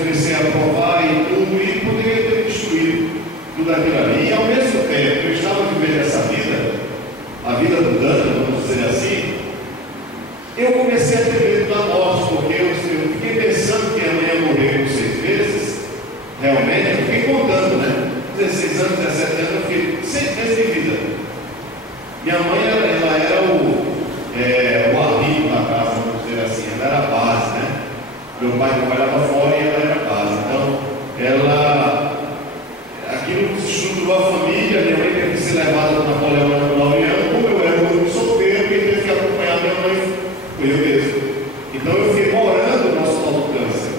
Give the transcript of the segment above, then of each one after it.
comecei a provar e tudo, e poderia ter destruído tudo aquilo ali. E ao mesmo tempo, eu estava vivendo essa vida, a vida do dano, vamos dizer assim, eu comecei a ter medo da morte, porque eu fiquei pensando que a mãe ia morrer com 6 meses, realmente, eu fiquei contando, né? 16 anos, 17 anos, eu fiquei 6 meses de vida. Minha mãe, ela era o arrimo da casa, vamos dizer assim, ela era a base, né? Meu pai trabalhava fora e ela era a base. Então, aquilo estruturou a família. Minha mãe teve que ser levada para Napoleão, como eu era um solteiro, quem teve que acompanhar minha mãe foi eu mesmo. Então, eu fiquei morando no Hospital do Câncer,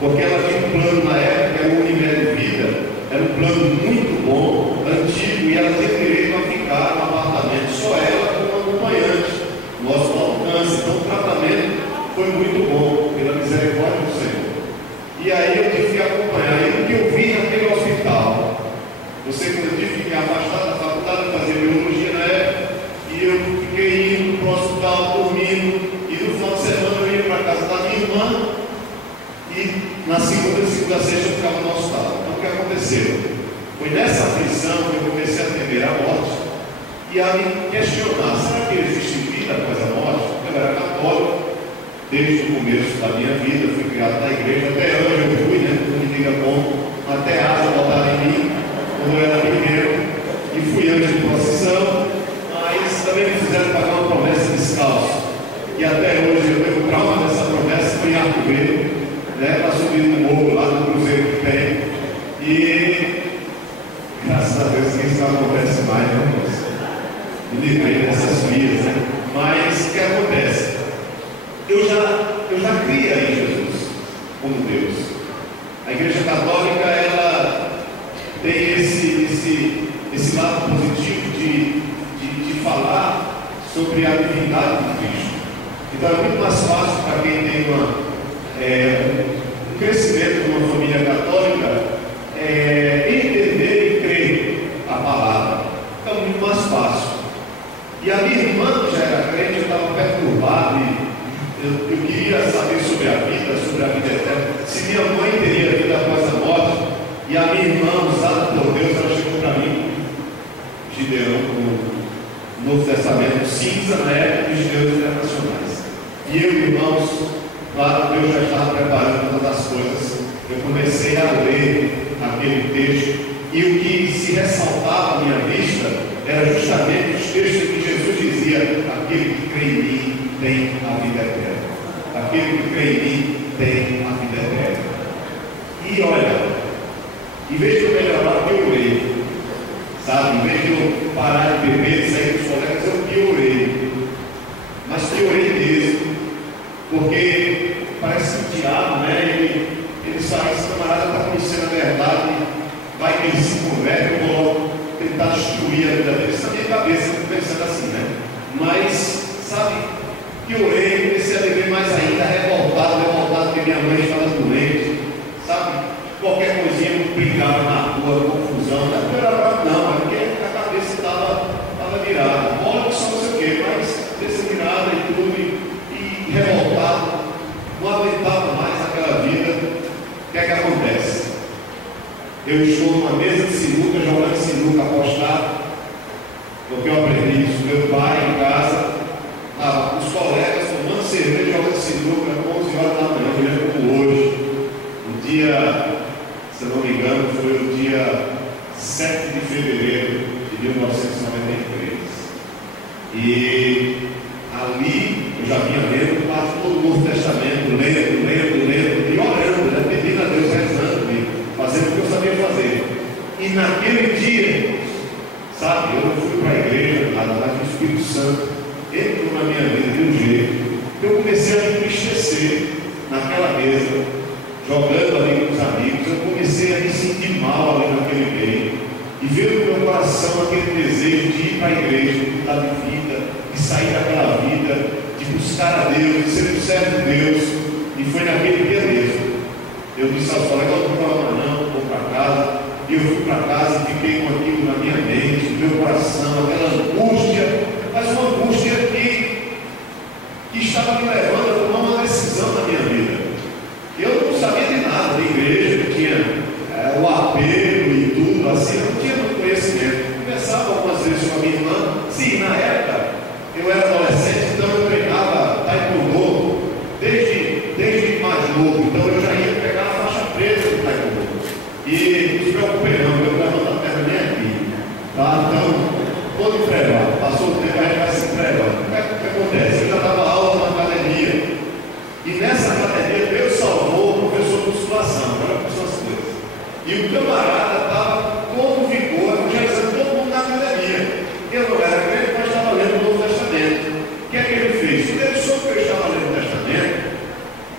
porque ela tinha um plano na época, era o Unimed de Vida, era um plano muito bom, antigo, e ela tinha direito a ficar no apartamento, só ela como acompanhante no Hospital do Câncer. Então, o tratamento foi muito bom, pela misericórdia do Senhor. E aí eu tive que acompanhar. E o que eu vi naquele hospital, quando eu tive que ficar afastado da faculdade, fazer biologia na época, e eu fiquei indo para o hospital, dormindo, e no final de semana eu ia para a casa da minha irmã, e na segunda a sexta eu ficava no hospital. Então o que aconteceu? Foi nessa aflição que eu comecei a temer a morte e a me questionar: será que existe vida após a morte? Eu era católico desde o começo da minha vida, fui criado na igreja, até hoje eu fui, né? Não me diga como, até asa botaram em mim, quando eu era pequeno, e fui antes de procissão, mas também me fizeram pagar uma promessa descalço, e até hoje eu tenho trauma dessa promessa, foi em Arco Verde, né? Para subir no morro lá no cruzeiro que tem, e graças a Deus isso não acontece mais, né, moço? Me livrei dessas vias, né? Mas o que acontece? Eu já cria em Jesus como Deus. A Igreja Católica, ela tem esse lado positivo de falar sobre a divindade de Cristo. Então é muito mais fácil para quem tem um crescimento numa família católica entender e crer a palavra. Então é muito mais fácil. E a minha irmã, que já era crente, eu estava perturbado e eu queria saber sobre a vida eterna, se minha mãe teria vida após a morte. E a minha irmã, usada por Deus, ela chegou para mim, Gideão, no Novo Testamento, cinza na época dos Judeus internacionais. E eu, irmãos, claro, Deus já estava preparando todas as coisas. Eu comecei a ler aquele texto, e o que se ressaltava à minha vista era justamente os textos que Jesus dizia: aquele que crê em mim tem a vida eterna. Aquele que crê em mim tem a vida eterna. E olha, em vez de eu melhorar, eu piorei. Sabe, em vez de eu parar de beber e sair com os colegas, eu piorei. Mas piorei mesmo, porque parece que o diabo, né? Ele fala: esse camarada está conhecendo a verdade, vai que ele se converte, eu vou logo tentar destruir a vida dele. Isso na minha cabeça, pensando assim, né? Mas, sabe, piorei, comecei a beber mais ainda, revoltado porque minha mãe estava doente, sabe? Qualquer coisinha eu brigava na rua, confusão, não era bravo não, é porque a cabeça estava virada. Olha que só não sei o quê, mas cabeça virada e tudo, e revoltado, não aguentava mais aquela vida. O que é que acontece? Eu estou numa mesa de sinuca, jogando sinuca apostado, porque eu aprendi isso, meu pai em casa, os colegas tomando cerveja, jogando sinuca, 11 horas da manhã, eu lembro como hoje, no dia, se eu não me engano, foi o dia 7 de fevereiro de 1993. E ali eu já vinha lendo quase todo o Novo Testamento, lendo e orando, né? Pedindo a Deus, rezando e fazendo o que eu sabia fazer. E naquele dia, sabe, eu não fui para a igreja, nada, mas o Espírito Santo entrou na minha vida de um jeito que eu comecei a me entristecer naquela mesa, jogando ali com os amigos. Eu comecei a me sentir mal ali naquele meio, e veio no meu coração aquele desejo de ir para a igreja, de mudar de vida, de sair daquela vida, de buscar a Deus, de ser um servo de Deus. E foi naquele dia mesmo. Eu disse aos colegas: eu não vou não, vou para casa. E eu fui para casa e fiquei com aquilo na minha mente, no meu coração, aquela angústia, mas uma angústia que estava me levando a tomar uma decisão na minha vida. Eu não sabia de nada de igreja. novo, então eu já ia pegar a faixa preta do taekwondo. E não se preocupe não, eu levanto a perna nem aqui. Tá? Então, todo entrevado, passou o tempo, a gente vai se entrevando. O que acontece? Eu já dava aula na academia. E nessa academia, Deus salvou o professor de musculação. Olha como são as coisas. E o camarada estava com vigor, evangelizando todo mundo na academia. Eu não era crente, mas estava lendo o Novo Testamento. O que é que ele fez? Quando ele soube que eu estava lendo o Testamento,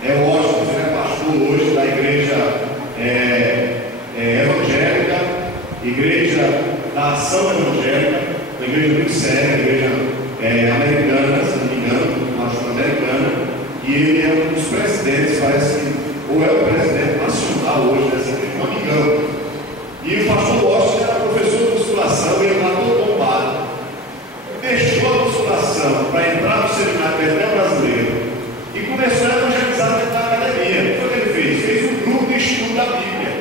Washington, ele é pastor hoje da igreja evangélica, igreja da ação evangélica, uma igreja muito séria, igreja americana, se não me engano, uma ajuda americana, e ele é um dos presidentes, parece que, ou é o presidente nacional hoje dessa igreja, não me engano. E o pastor Washington era professor de musculação, e ele lá todo bombado. Deixou a musculação para entrar no seminário Bethel brasileiro e começou a evangelizar dentro da academia. Foi o que ele fez? Fez um grupo de estudo da Bíblia.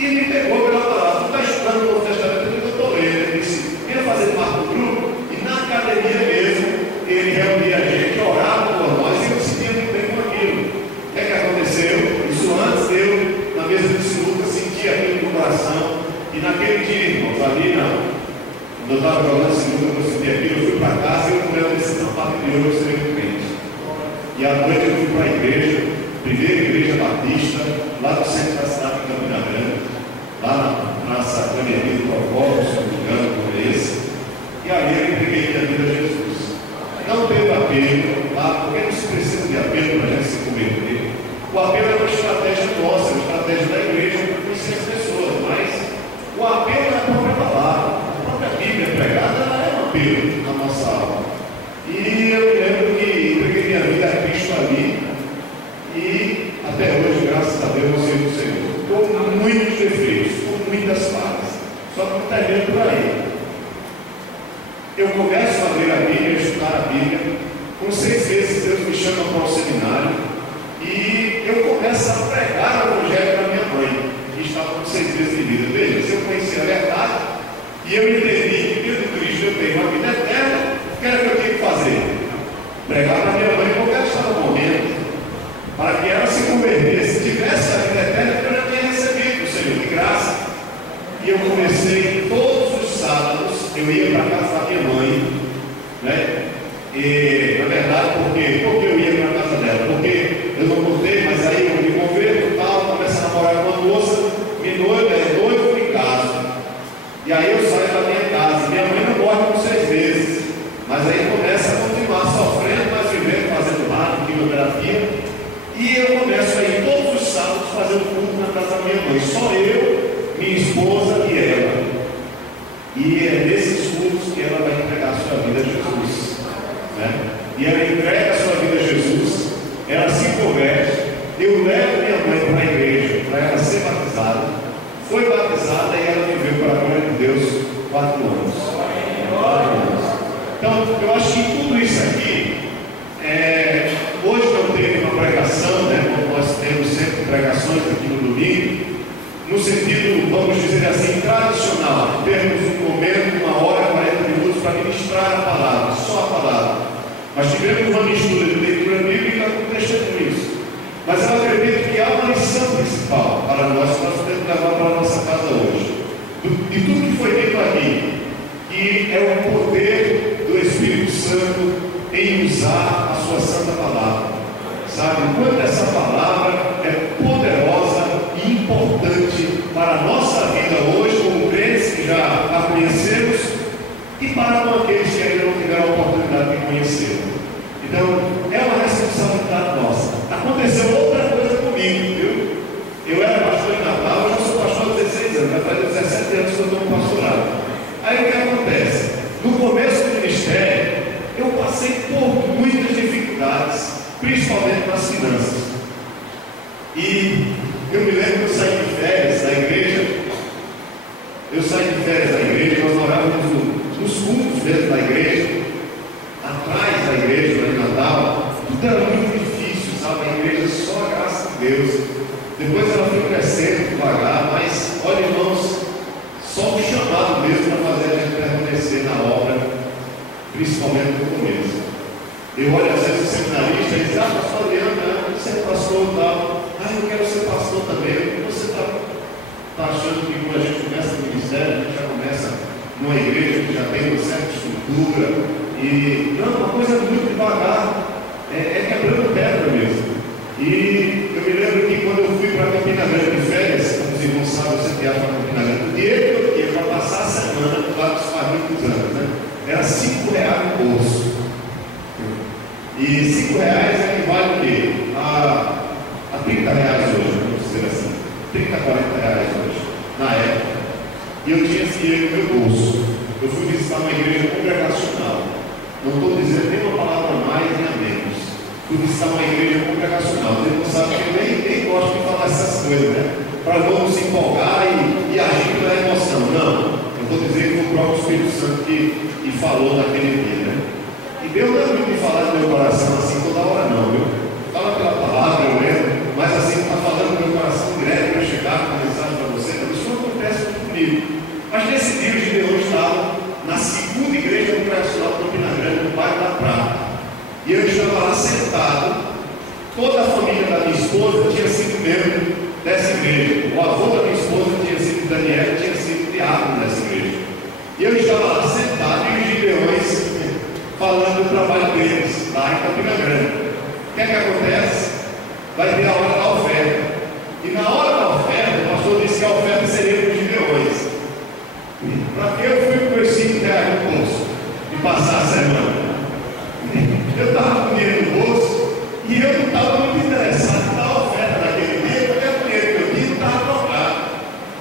E me pegou pela palavra. Tu está estudando o Novo Testamento, eu estou lendo. Ele disse: venha fazer parte do grupo. E na academia mesmo, ele reunia a gente, orava por nós e eu me sentia muito bem com aquilo. O que é que aconteceu? Isso antes eu, na mesa de sinuca, sentia aquilo no coração. E naquele dia, irmãos, ali quando eu estava jogando sinuca, eu senti aquilo, eu fui para casa e eu tomei uma decisão patriota, eu serei crente. E à noite eu fui para a igreja, primeira igreja batista, lá do centro da cidade de Campina Grande, lá na praça Caminho do Procópio, se não me engano, por esse. E ali eu entreguei minha vida a Jesus. Não teve apelo lá, porque não se precisa de apelo para a gente se converter. O apelo é uma estratégia nossa, uma estratégia da igreja para conhecer as pessoas, mas o apelo é a própria palavra. A Bíblia pregada, ela é um apelo na nossa alma. E eu lembro que entreguei minha vida a Cristo ali, e até hoje, graças a Deus, eu sirvo o Senhor. Com muitos defeitos, com muitas falhas, só que não está vendo por aí. Eu começo a ler a Bíblia, a estudar a Bíblia. Com 6 meses, Deus me chama para o seminário, e eu começo a pregar o Evangelho para minha mãe, que estava com 6 meses de vida. Veja, se eu conhecia a verdade, e eu entendi que dentro de Cristo eu tenho uma vida eterna, o que era que eu tinha que fazer? Pregar para minha mãe porque ela estava morrendo, para que ela se convertesse. Se tivesse a vida eterna, eu já tinha recebido o Senhor de graça. E eu comecei todos os sábados, eu ia para a casa da minha mãe, né? E, na verdade, por que eu ia para a casa dela? Porque eu não contei, mas aí eu me converto e tal, começo a namorar com uma moça, me noivo e caso. E aí eu saio da minha casa. Minha mãe não morre por 6 meses, mas aí começa a continuar sofrendo, mas vivendo, fazendo rádio, quimioterapia. E eu começo a ir todos os sábados fazendo culto na casa da minha mãe. Só eu, minha esposa e ela. E é nesses cultos que ela vai entregar a sua vida a Jesus, né? E ela entrega a sua vida a Jesus, ela se converte. Eu levo minha mãe para a igreja, para ela ser batizada. Foi batizada e ela viveu para a glória de Deus 4 anos. 4 anos. Então, eu acho que tudo isso aqui, hoje não teve uma pregação, né? Como nós temos sempre pregações aqui no domingo, no sentido, vamos dizer assim, tradicional. Temos um momento, 1 hora, 40 minutos para ministrar a palavra, só a palavra. Mas tivemos uma mistura de leitura bíblica com testemunhos. Mas eu acredito que há uma lição principal para nós que nós podemos levar para a nossa casa hoje. De tudo que foi dito aqui, que é o poder do Espírito Santo em usar a sua santa palavra. Sabe, o quanto essa palavra é poderosa e importante para a nossa vida hoje, como crentes que já a conhecemos, e para aqueles que ainda não tiveram a oportunidade de conhecê-la. Então, é uma responsabilidade nossa. Aconteceu outra coisa comigo, viu? Eu era pastor em Natal, eu já sou pastor há 16 anos, vai fazer 17 anos que eu estou no pastorado. Aí o que acontece? No começo do ministério, eu passei por muitas dificuldades, principalmente nas finanças. E eu me lembro que eu saí de férias da igreja. Nós morávamos nos fundos mesmo da igreja, atrás da igreja, lá em Natal. Tudo era muito difícil, sabe? A igreja só a graça de Deus. Depois ela foi crescendo devagar, mas olha, irmãos, só o chamado mesmo para fazer a gente permanecer na obra, principalmente no começo. Eu olho às vezes o seminarista e diz: pastor Leandro, você é pastor está achando que quando a gente começa no ministério, a gente já começa numa igreja que já tem uma certa estrutura. E não, uma coisa muito devagar, é quebrando pedra mesmo. E eu me lembro que quando eu fui para Campina Grande de férias, como os irmãos sabem, eu sempre viajo para Campina Grande, o dinheiro que eu tinha para passar a semana, lá dos muitos anos, né? Era R$5 no bolso. E R$5 equivale o quê? A R$30 hoje, vamos dizer assim. R$30, R$40 hoje, na época. E eu tinha esse dinheiro no meu bolso. Eu fui visitar uma igreja congregacional. Não estou dizendo nem uma palavra a mais nem a menos. Fui visitar uma igreja congregacional. Você não sabe que eu nem gosto de falar essas coisas, né? Para não se empolgar e agir pela emoção. Não. Eu vou dizer que foi o próprio Espírito Santo que falou naquele dia, né? E Deus não é muito de falar no meu coração assim toda hora, não, viu? Fala pela palavra, eu lembro, mas assim, está falando no meu coração direto para chegar com a mensagem para você. Então, isso não acontece muito comigo. Mas nesse dia, os Gideões estavam na segunda igreja congregacional de Campina Grande, no bairro da Prata. E eu estava lá sentado. Toda a família da minha esposa tinha sido membro dessa igreja. O avô da minha esposa tinha sido Daniel, tinha sido diácono dessa igreja. E eu estava lá sentado e os Gideões falando do trabalho deles lá em Campina Grande. O que é que acontece? Vai ter a hora da oferta. E na hora da oferta, o pastor disse que a oferta seria para os Gideões. Para que eu fui com os R$5 no bolso e passar a semana? Eu estava com dinheiro no bolso e eu não estava muito interessado na oferta daquele dia, porque o dinheiro que eu tinha não estava trocado.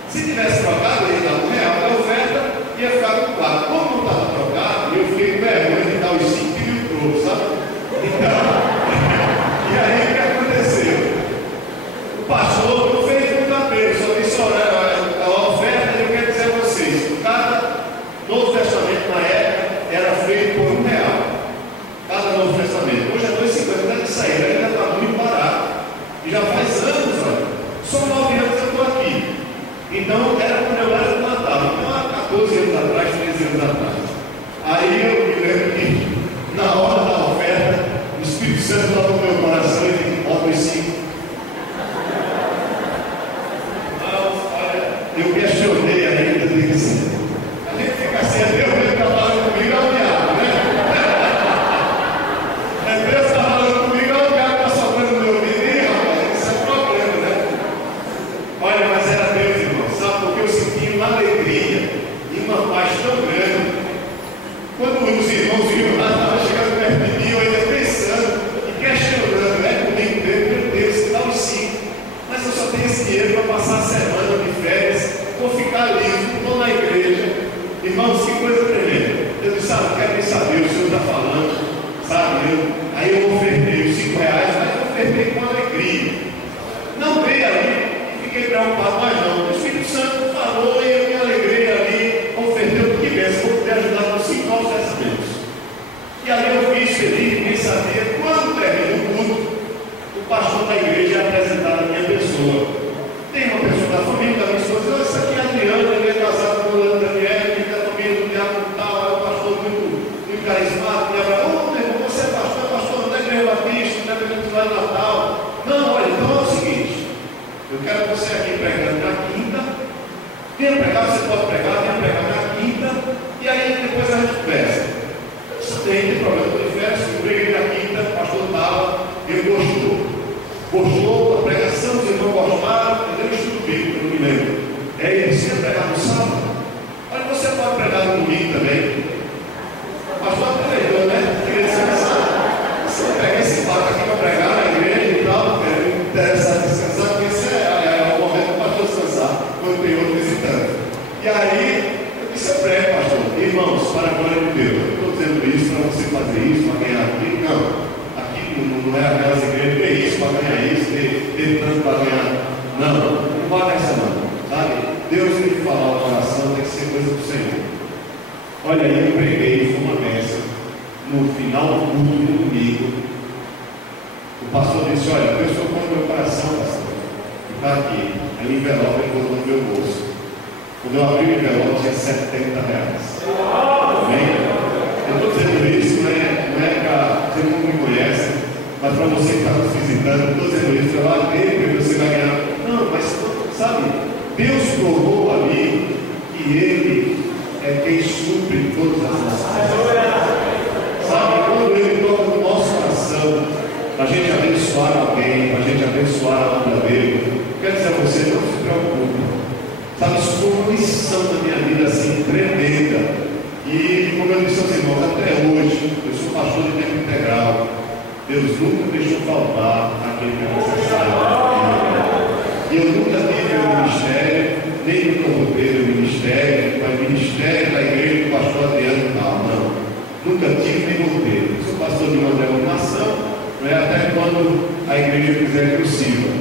Se tivesse trocado, eu ia dar R$1 da oferta e ia ficar com 4. Como não estava trocado, eu fiquei com vergonha de dar os 5 e o troco, sabe? Então, e aí o que aconteceu? O pastor não fez muito apelo, só disse: olha, a oferta, eu quero dizer a vocês, cada Novo Testamento na época era feito por R$1. Cada Novo Testamento. Hoje é R$2,50, deve sair, ainda está muito barato. E já faz anos, olha. Só 9 anos eu estou aqui. Então era quando eu era do Natal. Então há 14 anos atrás, 13 anos atrás. Aí eu me lembro que na hora da oferta, o Espírito Santo estava no meu coração e disse: bota os 5. Eu questionei ainda, disse assim. A gente fica assim, Deus mesmo está falando comigo, é o diabo, né? Deus está falando comigo, é o diabo que está soprando no meu ouvido. Ih, rapaz, isso é problema, né? Olha, mas era Deus, irmão, sabe? Porque eu senti uma alegria e uma paz tão grande. Quando os irmãos viram lá, estavam chegando perto de mim, eu ainda pensando e questionando, né? Comigo mesmo, meu Deus, dá os 5. Mas eu só tenho esse dinheiro para passar a semana de férias, vou ficar livre, estou na igreja. Irmãos, que coisa tremenda. Eu disse: sabe, quero nem saber, o Senhor está falando, sabe? Aí eu ofertei os R$5, mas eu ofertei com alegria. Não veio ali e fiquei preocupado, mas não. O Espírito Santo falou e eu me alegrei ali, ofertei o que tivesse, vou poder ajudar com 5 novos testamentos. E aí eu fiz feliz, ninguém sabia. Quando terminou o culto, o pastor da igreja ia apresentar a minha pessoa. Tem uma pessoa da família da minha esposa: essa aqui é a Adriana, ele é casado com o Daniel, ele é da família do diabo tal, é um pastor muito carismático. E ela: ô, meu irmão, você é pastor da igreja batista, da igreja lá de Natal. Não, olha, então é o seguinte: eu quero você aqui pregando na quinta. Venha pregar, você pode pregar, venha pregar na quinta, e aí depois a gente conversa. Isso tem problema de festa, eu preguei na quinta, o pastor estava, ele gostou da pregação, os irmãos gostaram, entendeu? Estudo bíblico, eu não me lembro. É ele disse: quer pregar no sábado? Olha, você pode pregar no domingo também. Mas pode pregar, né? Queria descansar. Se eu pegar esse barco aqui para pregar na igreja e tal, me interessa descansar, porque esse é o momento para o pastor descansar, quando tem outro visitante. E aí, eu disse: eu prego, pastor. Irmãos, para a glória de Deus, eu não estou dizendo isso para você fazer isso, para ganhar aqui, não. Não é aquelas igrejas que tem isso para ganhar isso, tem tanto para ganhar. Não vai nessa não, sabe? Deus tem que falar o coração, tem que ser coisa do Senhor. Olha aí, eu preguei, foi uma bênção. No final do culto de domingo, o pastor disse: olha, Deus tocou no meu coração, pastor, e está aqui, a envelope ele botou no meu bolso. Quando eu abri o envelope, tinha R$70. Amém? Eu estou dizendo isso, não é para você não me conhece, mas para você que está nos visitando, eu estou dizendo isso, eu lá dentro você vai ganhar. Não, mas sabe, Deus informou ali que Ele é quem supre todas as necessidades. Sabe, quando Ele toca no nosso coração, para a gente abençoar alguém, para a gente abençoar a obra dele, quer dizer a você, não se preocupe. Sabe, isso foi uma lição da minha vida assim, tremenda. E como eu disse aos irmãos, até hoje, eu sou pastor de tempo integral. Deus nunca deixou faltar aquele que é necessário. E eu nunca tive o ministério, nem nunca vou ter o ministério, o ministério da igreja do pastor Adriano tal, não. Nunca tive nem vou ter. Eu sou pastor de uma denominação, não é até quando a igreja quiser que eu sirva.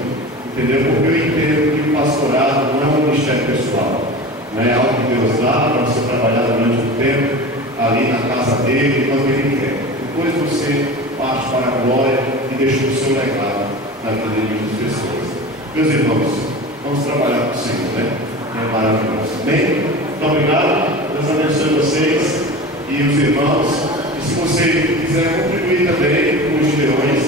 Entendeu? Porque eu entendo que o pastorado não é um ministério pessoal. Não é algo que Deus dá para você trabalhar durante um tempo ali na casa dele, quando ele quer. Depois você parte para a glória e deixa o seu legado na vida de muitas pessoas. Meus irmãos, vamos trabalhar com o Senhor, né? É maravilhoso. Bem, então obrigado. Deus abençoe vocês e os irmãos. E se você quiser contribuir também com os leões,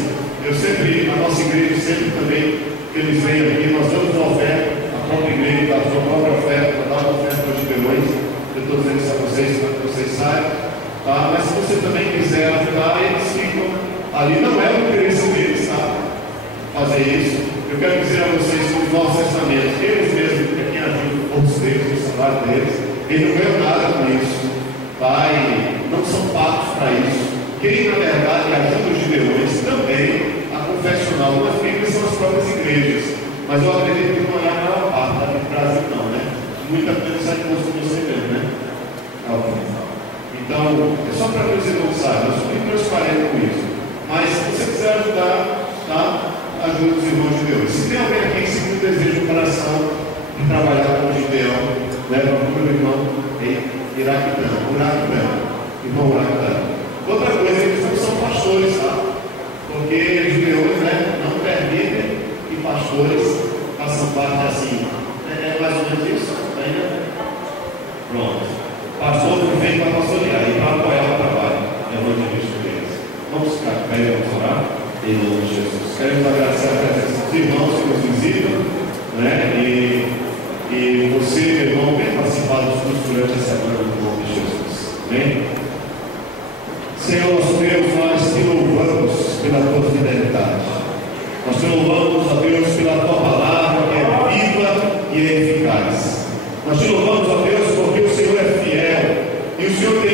eu sempre, a nossa igreja sempre também, eles vêm aqui, nós damos uma oferta. A própria igreja dá a sua própria oferta, dá uma oferta para os leões. Eu estou dizendo isso a vocês para que vocês saibam. Tá? Mas se você também quiser ajudar, eles ficam ali. Não é o interesse deles, sabe? Fazer isso. Eu quero dizer a vocês que os nossos testamentos, eles mesmos, que quem ajuda o povo deles, o salário deles, eles não ganham nada com isso. Tá? E não são pagos para isso. Quem, na verdade, ajuda os leões também a confessional. Umas Bíblias são as próprias igrejas. Mas eu acredito que não é a maior parte da Brasil, não, né? Muita coisa sai de você mesmo, né? Então, é só para que você não saiba, eu sou bem transparente com isso. Mas se você quiser ajudar, tá? Ajude os irmãos de Deus. Se tem alguém aqui que sempre deseja o coração de trabalhar com o Gideão, leva o meu irmão irmão Uraquitano. Outra coisa, eles não são pastores, tá? Porque os Gideões, né, não permitem que pastores façam parte assim. É mais ou menos isso? Ainda? Pronto. Pastor que vem para pastorear e para apoiar o trabalho. É o nome de Deus. Vamos ficar de pé e vamos orar. Em nome de Jesus. Queremos agradecer a presença dos irmãos que nos visitam, né? E você, meu irmão, vem participar dos cursos durante a semana no nome de Jesus. Amém? Senhor, nosso Deus, nós te louvamos pela tua fidelidade. Nós te louvamos, ó Deus, pela tua palavra que é viva e é eficaz. Nós te louvamos, ó Deus, porque o Senhor é fiel e o Senhor tem